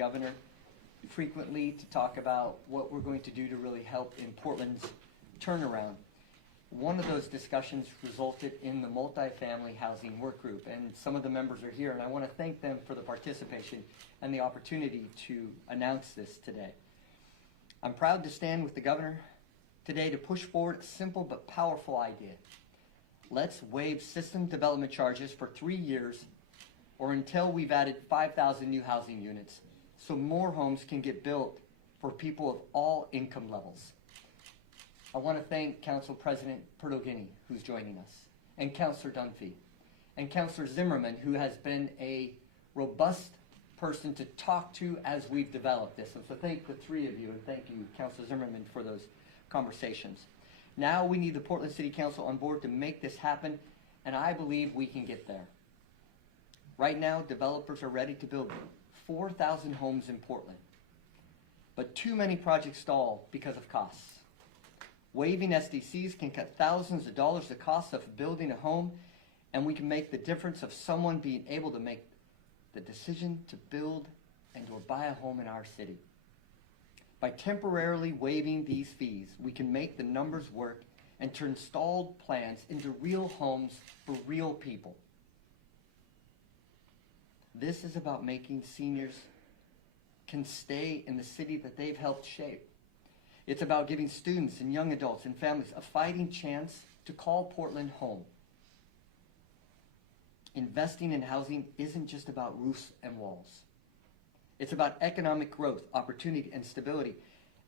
governor frequently to talk about what we're going to do to really help in Portland's turnaround. One of those discussions resulted in the multifamily housing work group, and some of the members are here, and I want to thank them for the participation and the opportunity to announce this today. I'm proud to stand with the governor today to push forward a simple but powerful idea. Let's waive system development charges for 3 years or until we've added 5,000 new housing units so more homes can get built for people of all income levels. I want to thank Council President Pertogini, who's joining us, and Councilor Dunphy, and Councilor Zimmerman, who has been a robust person to talk to as we've developed this. And so thank the three of you, and thank you, Councilor Zimmerman, for those conversations. Now we need the Portland City Council on board to make this happen, and I believe we can get there. Right now, developers are ready to build 4,000 homes in Portland, but too many projects stall because of costs. Waiving SDCs can cut thousands of dollars the cost of building a home, and we can make the difference of someone being able to make the decision to build and or buy a home in our city. By temporarily waiving these fees, we can make the numbers work and turn stalled plans into real homes for real people. This is about making seniors can stay in the city that they've helped shape. It's about giving students and young adults and families a fighting chance to call Portland home. Investing in housing isn't just about roofs and walls. It's about economic growth, opportunity, and stability.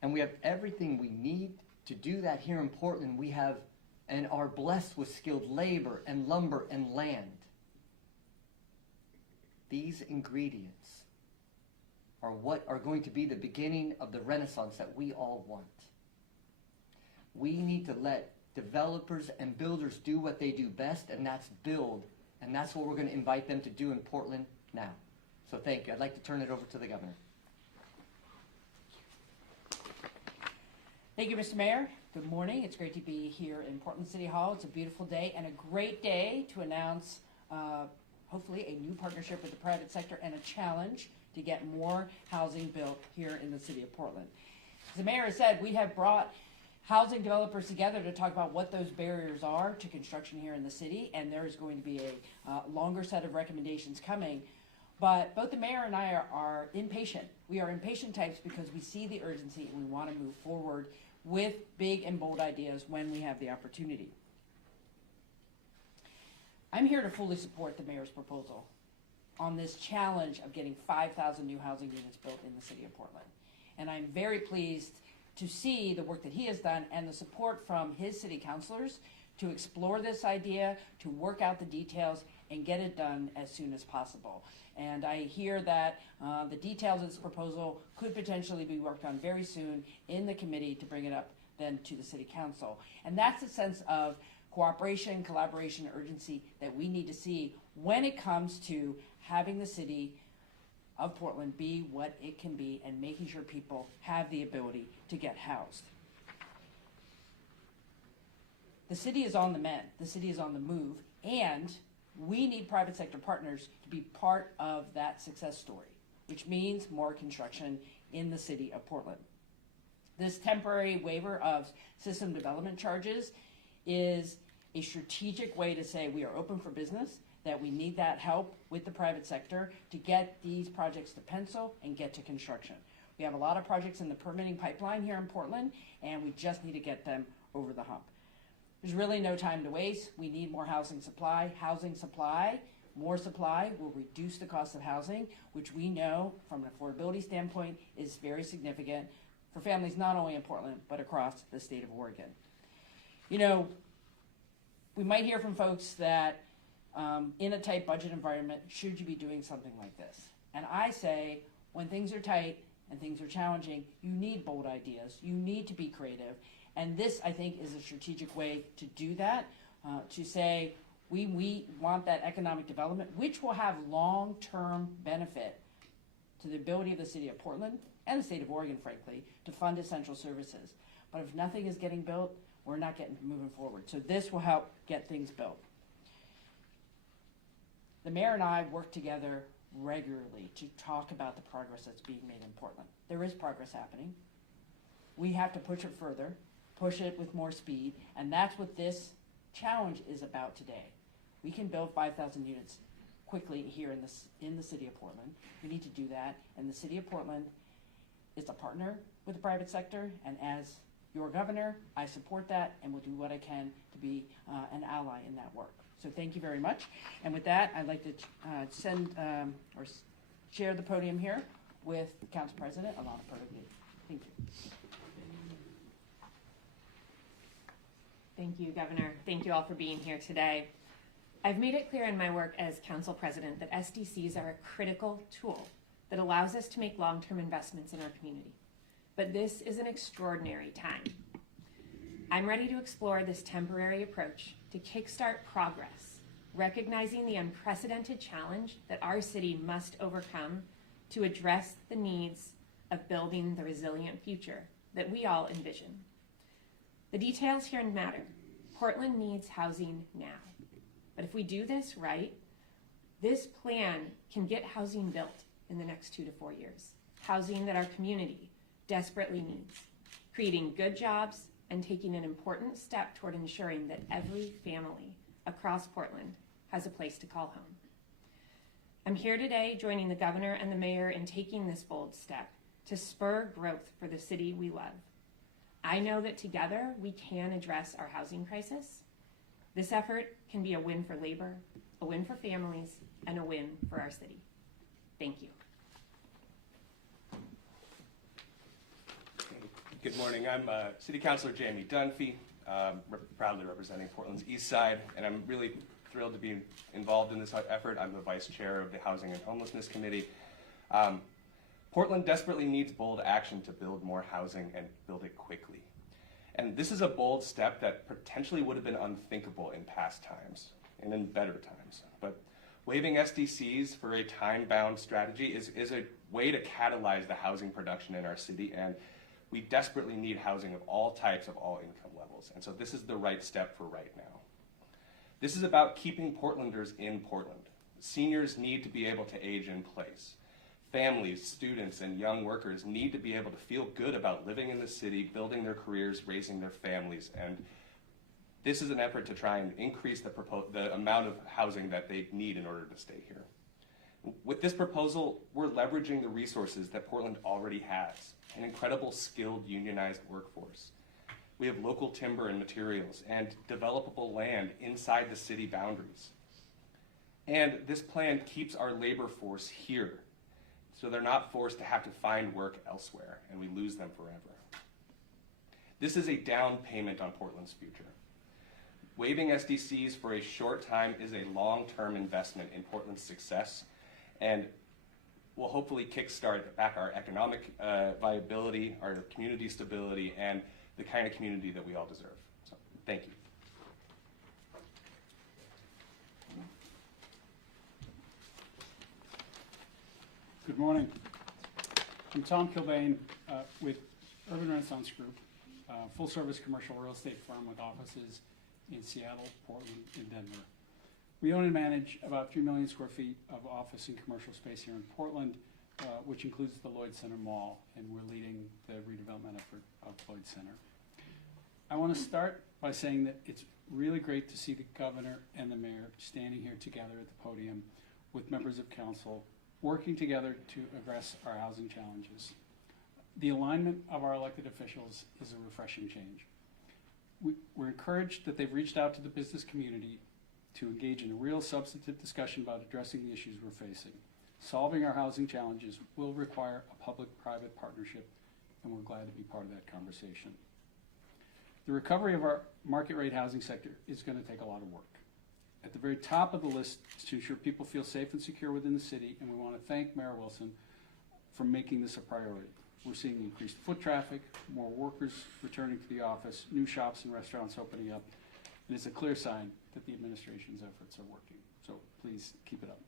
And we have everything we need to do that here in Portland. We have and are blessed with skilled labor and lumber and land. These ingredients are what are going to be the beginning of the renaissance that we all want. We need to let developers and builders do what they do best, and that's build. And that's what we're going to invite them to do in Portland now. So thank you. I'd like to turn it over to the governor. Thank you, Mr. Mayor. Good morning. It's great to be here in Portland City Hall. It's a beautiful day and a great day to announce hopefully a new partnership with the private sector and a challenge to get more housing built here in the city of Portland. As the mayor has said, we have brought housing developers together to talk about what those barriers are to construction here in the city, and there is going to be a longer set of recommendations coming. But both the mayor and I are impatient. We are impatient types because we see the urgency and we want to move forward with big and bold ideas when we have the opportunity. I'm here to fully support the mayor's proposal on this challenge of getting 5,000 new housing units built in the city of Portland. And I'm very pleased to see the work that he has done and the support from his city councilors to explore this idea, to work out the details, and get it done as soon as possible. And I hear that the details of this proposal could potentially be worked on very soon in the committee to bring it up then to the city council. And that's a sense of cooperation, collaboration, urgency that we need to see when it comes to having the city of Portland be what it can be and making sure people have the ability to get housed. The city is on the mend, the city is on the move, and we need private sector partners to be part of that success story, which means more construction in the city of Portland. This temporary waiver of system development charges is a strategic way to say we are open for business, that we need that help with the private sector to get these projects to pencil and get to construction. We have a lot of projects in the permitting pipeline here in Portland, and we just need to get them over the hump. There's really no time to waste. We need more housing supply. Housing supply, more supply will reduce the cost of housing, which we know from an affordability standpoint is very significant for families not only in Portland, but across the state of Oregon. You know, we might hear from folks that in a tight budget environment, should you be doing something like this? And I say, when things are tight and things are challenging, you need bold ideas. You need to be creative. And this, I think, is a strategic way to do that, to say we want that economic development, which will have long-term benefit to the ability of the city of Portland and the state of Oregon, frankly, to fund essential services. But if nothing is getting built, we're not getting moving forward. So this will help get things built. The mayor and I worked together regularly to talk about the progress that's being made in Portland. There is progress happening. We have to push it further, push it with more speed, and that's what this challenge is about today. We can build 5,000 units quickly here in the city of Portland. We need to do that, and the city of Portland is a partner with the private sector, and as your governor, I support that and will do what I can to be an ally in that work. So thank you very much. And with that, I'd like to share the podium here with Council President Alana Perugly. Thank you. Thank you, Governor. Thank you all for being here today. I've made it clear in my work as Council President that SDCs are a critical tool that allows us to make long-term investments in our community. But this is an extraordinary time. I'm ready to explore this temporary approach to kickstart progress, recognizing the unprecedented challenge that our city must overcome to address the needs of building the resilient future that we all envision. The details here matter. Portland needs housing now. But if we do this right, this plan can get housing built in the next 2 to 4 years. Housing that our community desperately needs, creating good jobs and taking an important step toward ensuring that every family across Portland has a place to call home. I'm here today joining the governor and the mayor in taking this bold step to spur growth for the city we love. I know that together we can address our housing crisis. This effort can be a win for labor, a win for families, and a win for our city. Thank you. Good morning. I'm City Councilor Jamie Dunphy, proudly representing Portland's East Side, and I'm really thrilled to be involved in this effort. I'm the Vice Chair of the Housing and Homelessness Committee. Portland desperately needs bold action to build more housing and build it quickly. And this is a bold step that potentially would have been unthinkable in past times and in better times. But waiving SDCs for a time-bound strategy is a way to catalyze the housing production in our city, and we desperately need housing of all types, of all income levels. And so this is the right step for right now. This is about keeping Portlanders in Portland. Seniors need to be able to age in place. Families, students, and young workers need to be able to feel good about living in the city, building their careers, raising their families. And this is an effort to try and increase the amount of housing that they need in order to stay here. With this proposal, we're leveraging the resources that Portland already has, an incredible skilled unionized workforce. We have local timber and materials and developable land inside the city boundaries. And this plan keeps our labor force here, so they're not forced to have to find work elsewhere, and we lose them forever. This is a down payment on Portland's future. Waiving SDCs for a short time is a long-term investment in Portland's success, and will hopefully kickstart back our economic viability, our community stability, and the kind of community that we all deserve. So, thank you. Good morning. I'm Tom Kilbane with Urban Renaissance Group, full-service commercial real estate firm with offices in Seattle, Portland, and Denver. We own and manage about 3 million square feet of office and commercial space here in Portland, which includes the Lloyd Center Mall, and we're leading the redevelopment effort of Lloyd Center. I want to start by saying that it's really great to see the governor and the mayor standing here together at the podium with members of council working together to address our housing challenges. The alignment of our elected officials is a refreshing change. We're encouraged that they've reached out to the business community to engage in a real substantive discussion about addressing the issues we're facing. Solving our housing challenges will require a public-private partnership, and we're glad to be part of that conversation. The recovery of our market rate housing sector is going to take a lot of work. At the very top of the list is to ensure people feel safe and secure within the city, and we want to thank Mayor Wilson for making this a priority. We're seeing increased foot traffic, more workers returning to the office, new shops and restaurants opening up, and it's a clear sign that the administration's efforts are working. So please keep it up.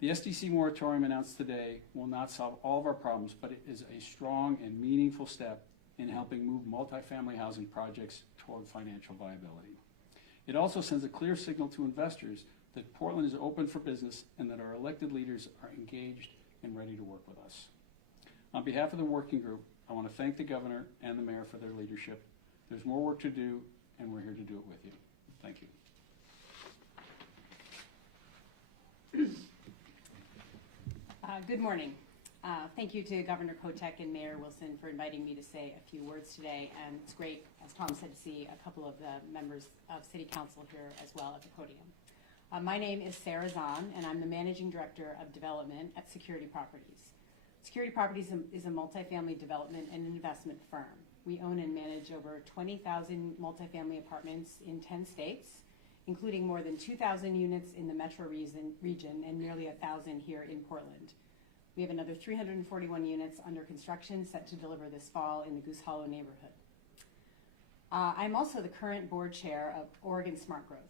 The SDC moratorium announced today will not solve all of our problems, but it is a strong and meaningful step in helping move multifamily housing projects toward financial viability. It also sends a clear signal to investors that Portland is open for business and that our elected leaders are engaged and ready to work with us. On behalf of the working group, I want to thank the governor and the mayor for their leadership. There's more work to do, and we're here to do it with you. Thank you. Good morning. Thank you to Governor Kotek and Mayor Wilson for inviting me to say a few words today. And it's great, as Tom said, to see a couple of the members of City Council here as well at the podium. My name is Sarah Zahn, and I'm the Managing Director of Development at Security Properties. Security Properties is a multifamily development and investment firm. We own and manage over 20,000 multifamily apartments in 10 states, including more than 2,000 units in the metro region and nearly 1,000 here in Portland. We have another 341 units under construction set to deliver this fall in the Goose Hollow neighborhood. I'm also the current board chair of Oregon Smart Growth.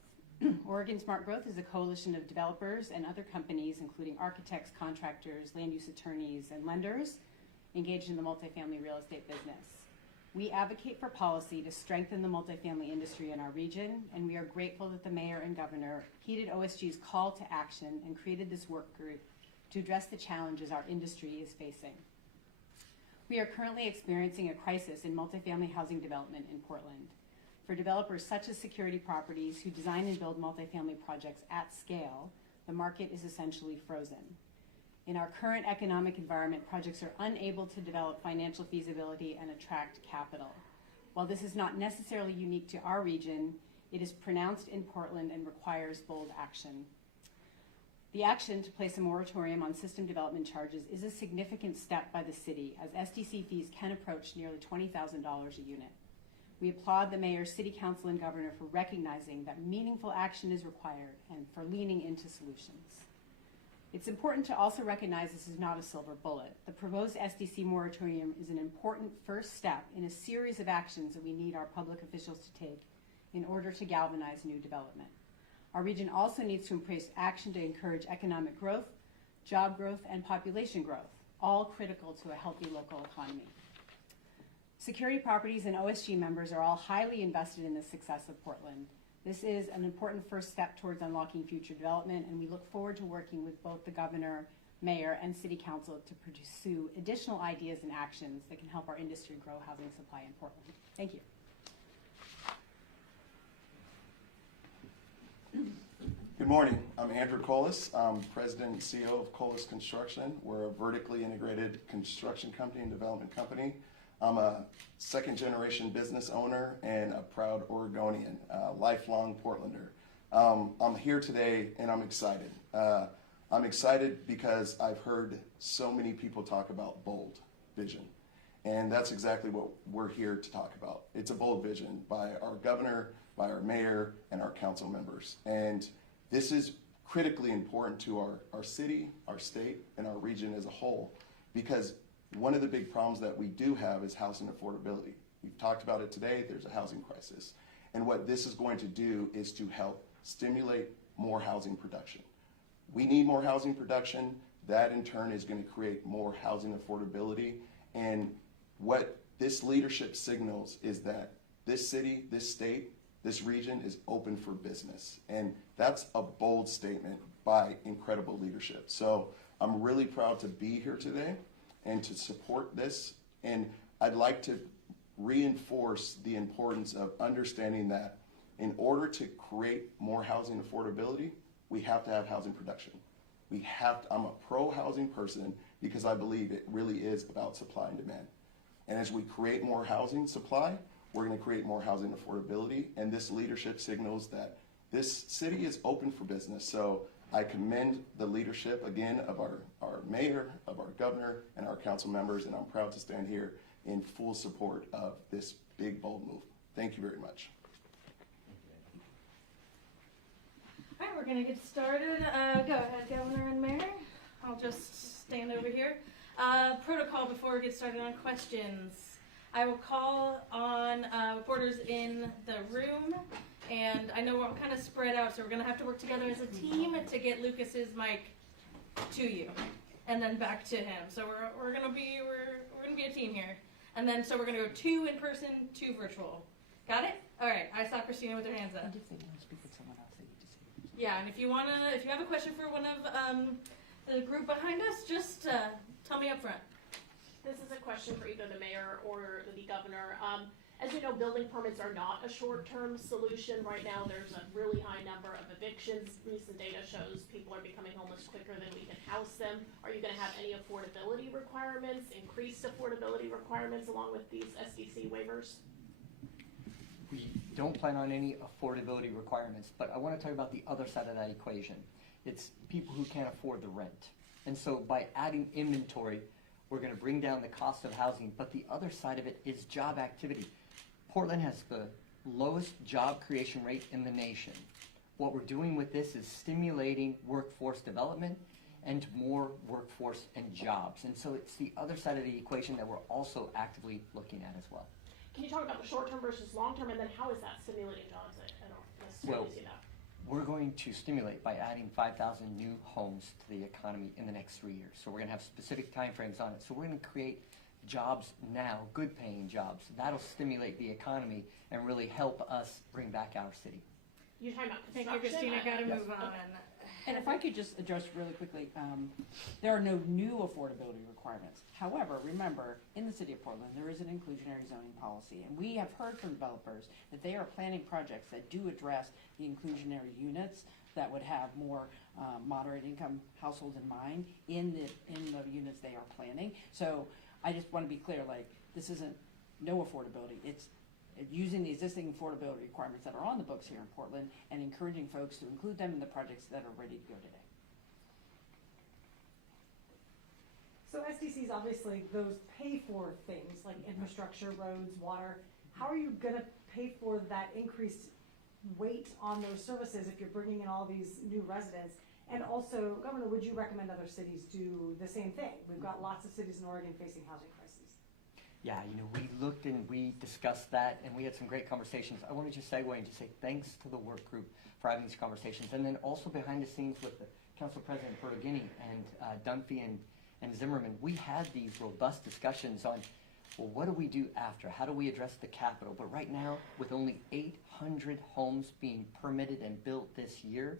Oregon Smart Growth is a coalition of developers and other companies, including architects, contractors, land use attorneys, and lenders engaged in the multifamily real estate business. We advocate for policy to strengthen the multifamily industry in our region, and we are grateful that the mayor and governor heeded OSG's call to action and created this work group to address the challenges our industry is facing. We are currently experiencing a crisis in multifamily housing development in Portland. For developers such as Security Properties who design and build multifamily projects at scale, the market is essentially frozen. In our current economic environment, projects are unable to develop financial feasibility and attract capital. While this is not necessarily unique to our region, it is pronounced in Portland and requires bold action. The action to place a moratorium on system development charges is a significant step by the city, as SDC fees can approach nearly $20,000 a unit. We applaud the mayor, city council, and governor for recognizing that meaningful action is required and for leaning into solutions. It's important to also recognize this is not a silver bullet. The proposed SDC moratorium is an important first step in a series of actions that we need our public officials to take in order to galvanize new development. Our region also needs to embrace action to encourage economic growth, job growth, and population growth, all critical to a healthy local economy. Security Properties and OSG members are all highly invested in the success of Portland. This is an important first step towards unlocking future development, and we look forward to working with both the governor, mayor, and city council to pursue additional ideas and actions that can help our industry grow housing supply in Portland. Thank you. Good morning. I'm Andrew Collis. I'm President and CEO of Collis Construction. We're a vertically integrated construction company and development company. I'm a second-generation business owner and a proud Oregonian, lifelong Portlander. I'm here today and I'm excited. I'm excited because I've heard so many people talk about bold vision. And that's exactly what we're here to talk about. It's a bold vision by our governor, by our mayor, and our council members. And this is critically important to our city, our state, and our region as a whole, because one of the big problems that we do have is housing affordability. We've talked about it today. There's a housing crisis. And what this is going to do is to help stimulate more housing production. We need more housing production. That in turn is going to create more housing affordability. And what this leadership signals is that this city, this state, this region is open for business. And that's a bold statement by incredible leadership. So I'm really proud to be here today and to support this. And I'd like to reinforce the importance of understanding that in order to create more housing affordability, we have to have housing production. I'm a pro-housing person because I believe it really is about supply and demand. And as we create more housing supply, we're going to create more housing affordability. And this leadership signals that this city is open for business. So I commend the leadership, again, of our mayor, of our governor, and our council members, and I'm proud to stand here in full support of this big, bold move. Thank you very much. All right, we're going to get started. Go ahead, Governor and Mayor. I'll just stand over here. Protocol before we get started on questions. I will call on reporters in the room, and I know we're kind of spread out, so we're going to have to work together as a team to get Lucas's mic to you, and then back to him. So we're going to be a team here, and then so we're going to go 2 in person, 2 virtual. Got it? All right. I saw Christina with her hands up. And if they want to speak with someone else, they need to say. Yeah, and if you have a question for one of the group behind us, just tell me up front. This is a question for either the mayor or the governor. As you know, building permits are not a short-term solution. Right now, there's a really high number of evictions. Recent data shows people are becoming homeless quicker than we can house them. Are you going to have any affordability requirements, increased affordability requirements along with these SDC waivers? We don't plan on any affordability requirements, but I want to talk about the other side of that equation. It's people who can't afford the rent. And so by adding inventory, we're going to bring down the cost of housing, but the other side of it is job activity. Portland has the lowest job creation rate in the nation. What we're doing with this is stimulating workforce development and more workforce and jobs. And so it's the other side of the equation that we're also actively looking at as well. Can you talk about the short-term versus long-term, and then how is that stimulating jobs? I don't necessarily Well, see that. We're going to stimulate by adding 5,000 new homes to the economy in the next 3 years. So we're going to have specific timeframes on it. So we're going to create jobs now, good paying jobs. That'll stimulate the economy and really help us bring back our city. You're talking about Thank construction? you, Christina. Got to Yes. move on. And if I could just address really quickly, there are no new affordability requirements. However, remember, in the city of Portland, there is an inclusionary zoning policy, and we have heard from developers that they are planning projects that do address the inclusionary units that would have more moderate income households in mind in the units they are planning. So I just want to be clear, like, this isn't no affordability. It's using the existing affordability requirements that are on the books here in Portland and encouraging folks to include them in the projects that are ready to go today. So SDCs, obviously, those pay for things like infrastructure, roads, water. How are you gonna pay for that increased weight on those services if you're bringing in all these new residents? And also, Governor, would you recommend other cities do the same thing? We've got lots of cities in Oregon facing housing crises. Yeah, we looked and we discussed that, and we had some great conversations. I want to just segue and just say thanks to the work group for having these conversations, and then also behind the scenes with the Council President Bertogini and Dunphy and Zimmerman, we had these robust discussions on, well, what do we do after? How do we address the capital? But right now, with only 800 homes being permitted and built this year,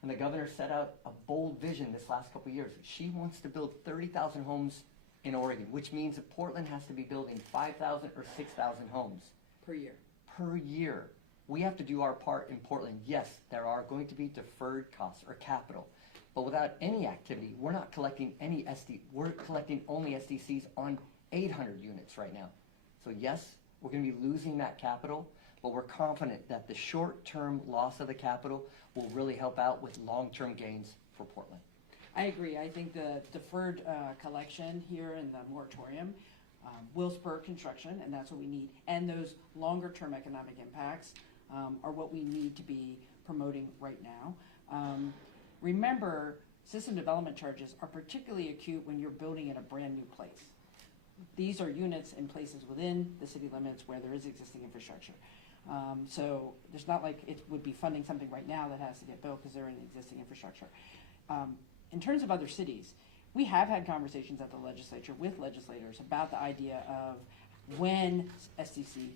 and the governor set out a bold vision this last couple of years. She wants to build 30,000 homes in Oregon, which means that Portland has to be building 5,000 or 6,000 homes Per year. per year. We have to do our part in Portland. Yes, there are going to be deferred costs or capital, but without any activity, we're not collecting any we're collecting only SDCs on 800 units right now. So yes, we're going to be losing that capital, but we're confident that the short-term loss of the capital will really help out with long-term gains for Portland. I agree. I think the deferred collection here in the moratorium will spur construction, and that's what we need. And those longer-term economic impacts are what we need to be promoting right now. Remember, system development charges are particularly acute when you're building in a brand-new place. These are units in places within the city limits where there is existing infrastructure. So there's not like it would be funding something right now that has to get built because they're in existing infrastructure. In terms of other cities, we have had conversations at the legislature with legislators about the idea of when SDC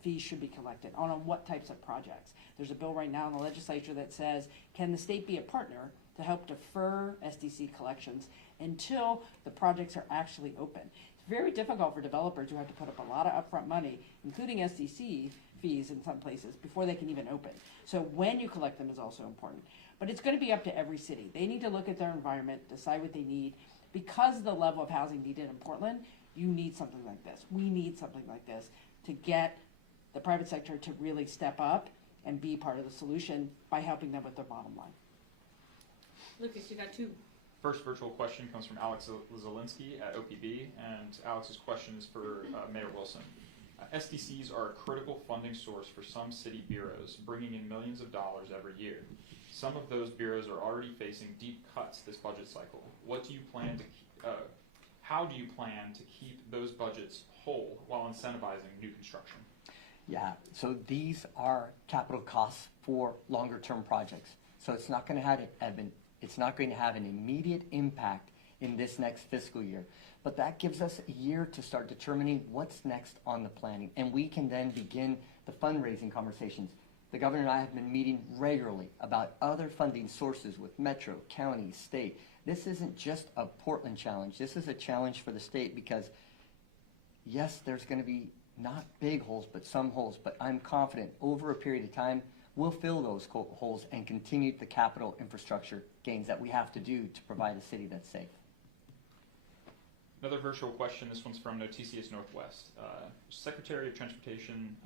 fees should be collected, on what types of projects. There's a bill right now in the legislature that says, can the state be a partner to help defer SDC collections until the projects are actually open? It's very difficult for developers who have to put up a lot of upfront money, including SDC fees in some places, before they can even open. So when you collect them is also important. But it's going to be up to every city. They need to look at their environment, decide what they need. Because of the level of housing needed in Portland, you need something like this. We need something like this to get the private sector to really step up and be part of the solution by helping them with their bottom line. Lucas, you got two. First virtual question comes from Alex Zielinski at OPB, and Alex's question is for Mayor Wilson. SDCs are a critical funding source for some city bureaus, bringing in millions of dollars every year. Some of those bureaus are already facing deep cuts this budget cycle. What do you plan to? How do you plan to keep those budgets whole while incentivizing new construction? Yeah, so these are capital costs for longer-term projects. So it's not going to have an immediate impact in this next fiscal year. But that gives us a year to start determining what's next on the planning. And we can then begin the fundraising conversations. The governor and I have been meeting regularly about other funding sources with Metro, county, state. This isn't just a Portland challenge. This is a challenge for the state because, yes, there's going to be not big holes, but some holes. But I'm confident over a period of time, we'll fill those holes and continue the capital infrastructure gains that we have to do to provide a city that's safe. Another virtual question. This one's from Noticias Northwest. Secretary of Transportation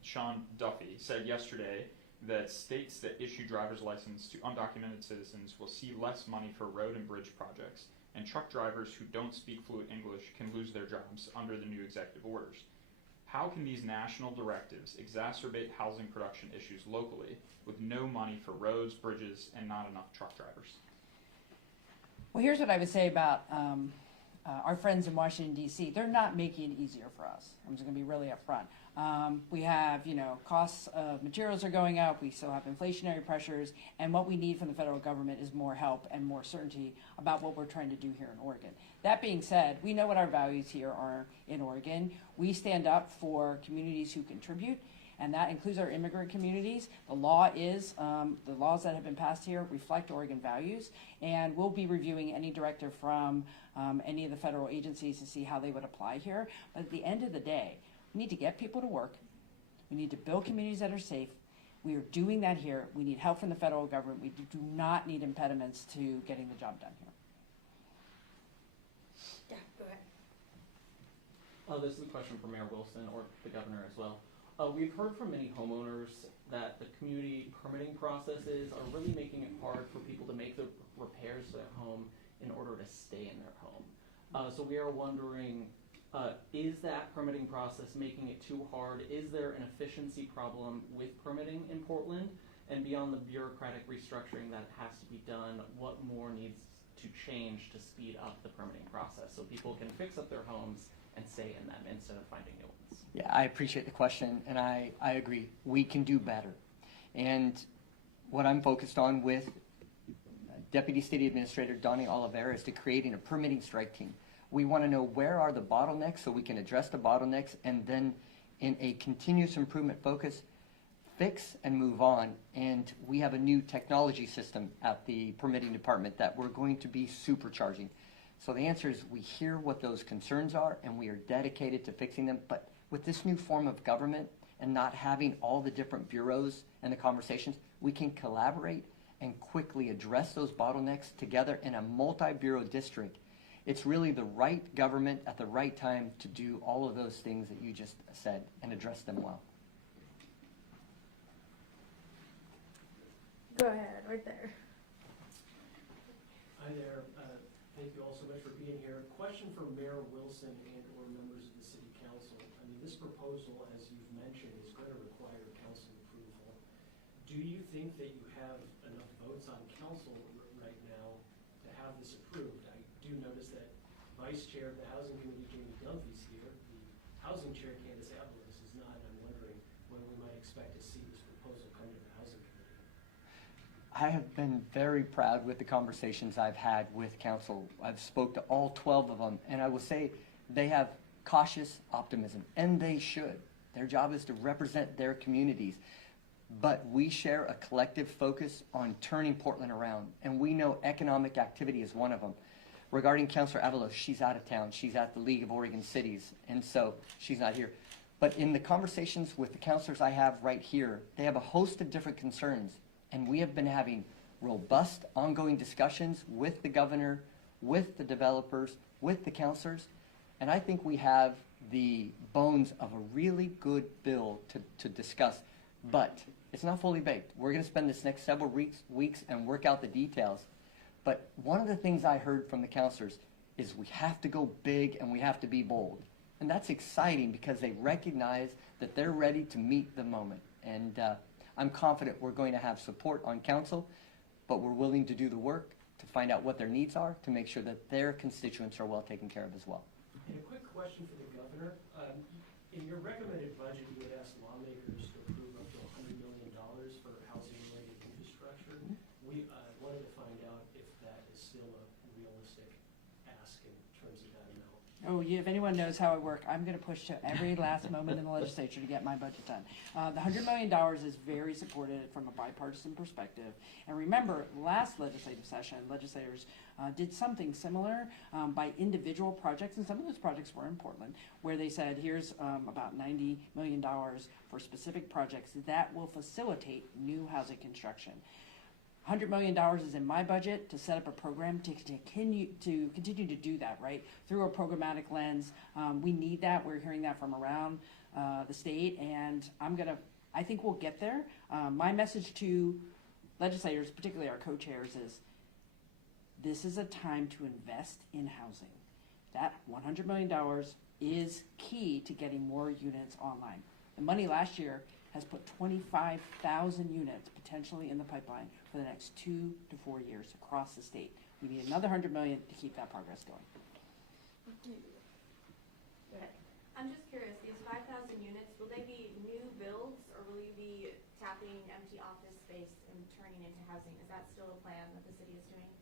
Sean Duffy said yesterday that states that issue driver's license to undocumented citizens will see less money for road and bridge projects, and truck drivers who don't speak fluent English can lose their jobs under the new executive orders. How can these national directives exacerbate housing production issues locally with no money for roads, bridges, and not enough truck drivers? Well, here's what I would say about our friends in Washington, D.C. They're not making it easier for us. I'm just going to be really upfront. We have, costs of materials are going up. We still have inflationary pressures. And what we need from the federal government is more help and more certainty about what we're trying to do here in Oregon. That being said, we know what our values here are in Oregon. We stand up for communities who contribute, and that includes our immigrant communities. The laws that have been passed here reflect Oregon values, and we'll be reviewing any directive from any of the federal agencies to see how they would apply here. But at the end of the day, we need to get people to work. We need to build communities that are safe. We are doing that here. We need help from the federal government. We do not need impediments to getting the job done here. Yeah, go ahead. This is a question for Mayor Wilson or the governor as well. We've heard from many homeowners that the community permitting processes are really making it hard for people to make the repairs to their home in order to stay in their home. So we are wondering, is that permitting process making it too hard? Is there an efficiency problem with permitting in Portland? And beyond the bureaucratic restructuring that has to be done, what more needs to change to speed up the permitting process so people can fix up their homes and stay in them instead of finding new ones? Yeah, I appreciate the question, and I agree. We can do better. And what I'm focused on with Deputy City Administrator Donnie Oliveira is to creating a permitting strike team. We want to know where are the bottlenecks so we can address the bottlenecks and then in a continuous improvement focus, fix and move on. And we have a new technology system at the permitting department that we're going to be supercharging. So the answer is we hear what those concerns are and we are dedicated to fixing them. But with this new form of government and not having all the different bureaus and the conversations, we can collaborate and quickly address those bottlenecks together in a multi-bureau district. It's really the right government at the right time to do all of those things that you just said and address them well. Go ahead, right there. Hi there. Thank you all so much for being here. Question for Mayor Wilson and or members of the City Council. I mean, this proposal, as you've mentioned, is going to require council approval. Do you think that you have enough votes on council right now to have this approved? I do notice that Vice Chair of the Housing Committee, Jamie Dunphy's here. The Housing Chair, Candace Avalos, is not. I'm wondering when we might expect to see this proposal come to the Housing Committee. I have been very proud with the conversations I've had with council. I've spoke to all 12 of them, and I will say they have cautious optimism, and they should. Their job is to represent their communities. But we share a collective focus on turning Portland around, and we know economic activity is one of them. Regarding Councilor Avalos, she's out of town. She's at the League of Oregon Cities, and so she's not here. But in the conversations with the councilors I have right here, they have a host of different concerns. And we have been having robust, ongoing discussions with the governor, with the developers, with the councilors. And I think we have the bones of a really good bill to discuss. But it's not fully baked. We're going to spend this next several weeks and work out the details. But one of the things I heard from the councilors is we have to go big and we have to be bold. And that's exciting because they recognize that they're ready to meet the moment. And I'm confident we're going to have support on council, but we're willing to do the work to find out what their needs are to make sure that their constituents are well taken care of as well. And a quick question for the governor. In your recommended budget, you would ask lawmakers to approve up to $100 million for housing-related infrastructure. We wanted to find out if that is still a realistic ask in terms of that amount. Oh, yeah, if anyone knows how I work, I'm gonna push to every last moment in the legislature to get my budget done. The $100 million is very supported from a bipartisan perspective. And remember, last legislative session, legislators did something similar by individual projects, and some of those projects were in Portland, where they said, here's about $90 million for specific projects that will facilitate new housing construction. $100 million is in my budget to set up a program to continue to do that, right? Through a programmatic lens. We need that. We're hearing that from around the state, and I think we'll get there. My message to legislators, particularly our co-chairs, is this is a time to invest in housing. That $100 million is key to getting more units online. The money last year has put 25,000 units potentially in the pipeline for the next 2 to 4 years across the state. We need another $100 million to keep that progress going. Go ahead. I'm just curious, these 5,000 units, will they be new builds or will you be tapping empty office space and turning into housing? Is that still a plan that the city is doing?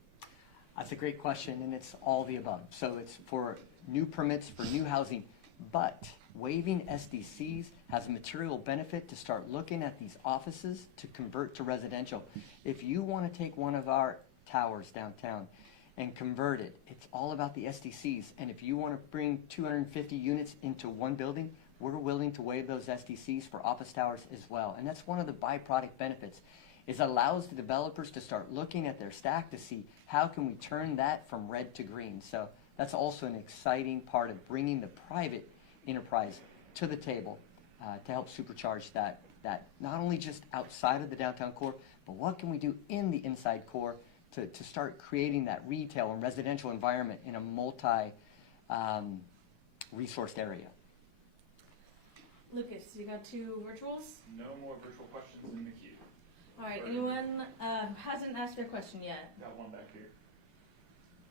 That's a great question, and it's all the above. So it's for new permits for new housing, but waiving SDCs has a material benefit to start looking at these offices to convert to residential. If you want to take one of our towers downtown and convert it, it's all about the SDCs. And if you want to bring 250 units into one building, we're willing to waive those SDCs for office towers as well. And that's one of the byproduct benefits. It allows the developers to start looking at their stack to see how can we turn that from red to green. So that's also an exciting part of bringing the private enterprise to the table to help supercharge that not only just outside of the downtown core, but what can we do in the inside core to start creating that retail and residential environment in a multi-resourced area. Lucas, you got 2 virtuals? No more virtual questions in the queue. All right, anyone hasn't asked their question yet? Got one back here.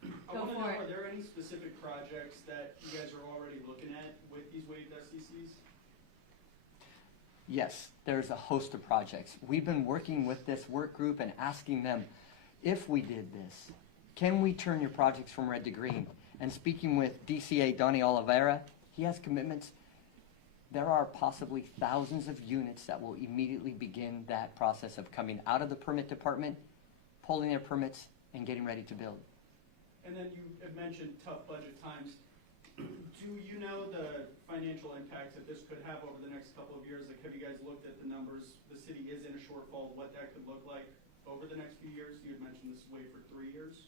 Go I want to know, for it. are there any specific projects that you guys are already looking at with these waived SDCs? Yes, there's a host of projects. We've been working with this work group and asking them, if we did this, can we turn your projects from red to green? And speaking with DCA Donnie Oliveira, he has commitments. There are possibly thousands of units that will immediately begin that process of coming out of the permit department, pulling their permits, and getting ready to build. And then you have mentioned tough budget times. Do you know the financial impact that this could have over the next couple of years? Like, have you guys looked at the numbers? The city is in a shortfall, what that could look like over the next few years? You had mentioned this wait for 3 years.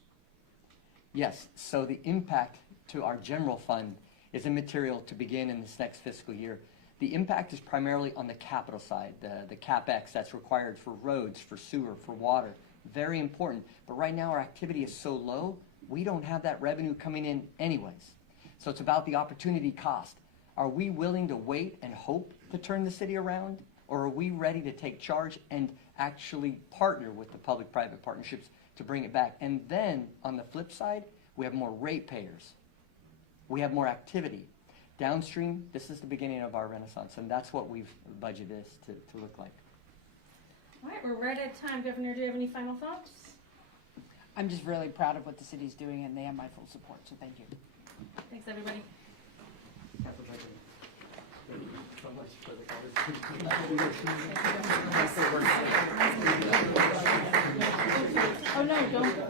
Yes, so the impact to our general fund is immaterial to begin in this next fiscal year. The impact is primarily on the capital side, the CapEx that's required for roads, for sewer, for water. Very important. But right now our activity is so low, we don't have that revenue coming in anyways. So it's about the opportunity cost. Are we willing to wait and hope to turn the city around? Or are we ready to take charge and actually partner with the public-private partnerships to bring it back? And then on the flip side, we have more ratepayers. We have more activity. Downstream, this is the beginning of our renaissance, and that's what we've budgeted this to look like. All right, we're right at time. Governor, do you have any final thoughts? I'm just really proud of what the city's doing, and they have my full support, so thank you. Thanks, everybody. Thank you so much for the conversation. Oh, no, don't.